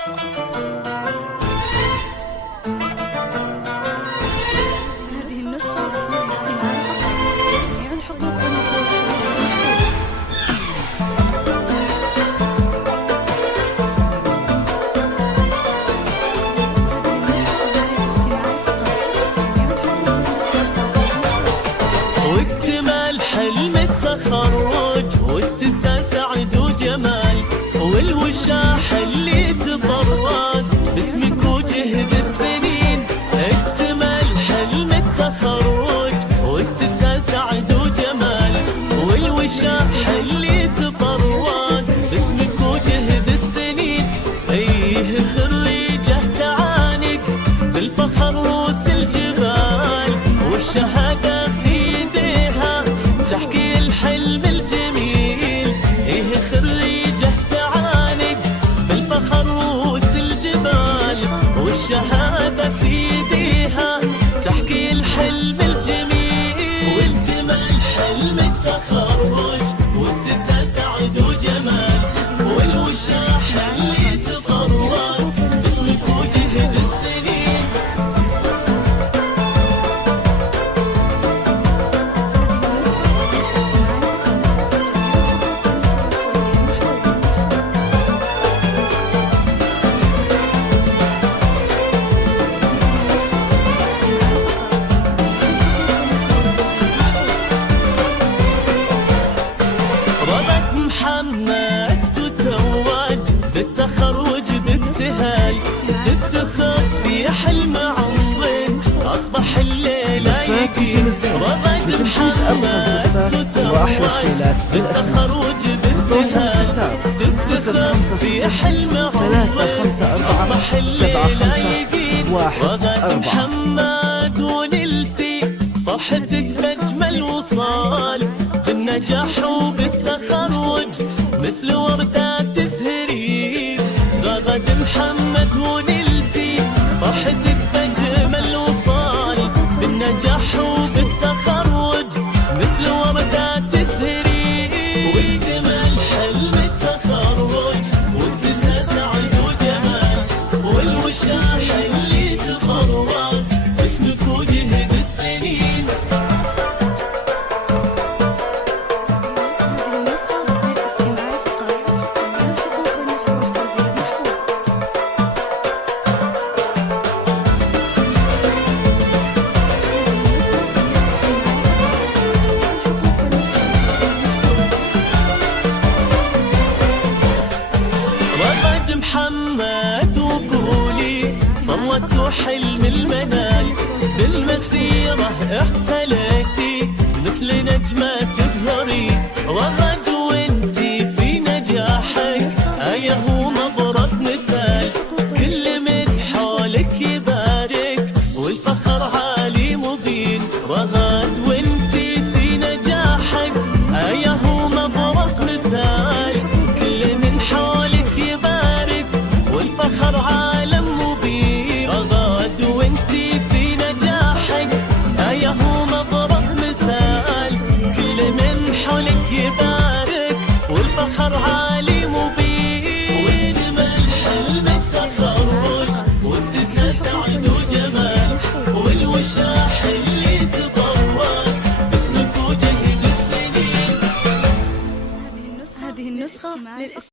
هذه النسخة للاستماع فقط. جميع الحقوق والنشر واكتمال حلم التخرج واتساع سعد وجمال والوشاح اللي تبرز باسمك وجهد السنين. اكتمال حلم التخرج واتساع سعد وجمال والوشاح اللي تبرز باسمك وجهد السنين. ايه خريجه تعانق بالفخر روس الجبال والشهاده في ايديها تحكي الحلم الجميل. ايه خريجه تعانق بالفخر روس الجبال والشهاده في ايديها تحكي الحلم الجميل. واكتمال حلم التخرج واتساع سعد وجمال والوشاح اللي تبرز باسمك وجهد السنين. رضت محمد تتوج بالتخرج بابتهال تفتخر في حلم عمر أصبح الليلة يقين. رضت محمد تتوج بالتخرج بابتهال تفتخر في حلم عمر أصبح الليلة يقين. رضت محمد ونلتي فرحتك بأجمل وصال بالنجاح وبالتخرج مثل وردة تزهري. رغد محمد ونلتي فرحتك بأجمل وصال بالنجاح وبالتخرج مثل وردة تزهري. واكتمال حلم التخرج واتساع سعد وجمال والوشاح اللي تبرز باسمك وجهد السنين. رغد محمد وقولي طوت حلم المنال بالمسيرة احتل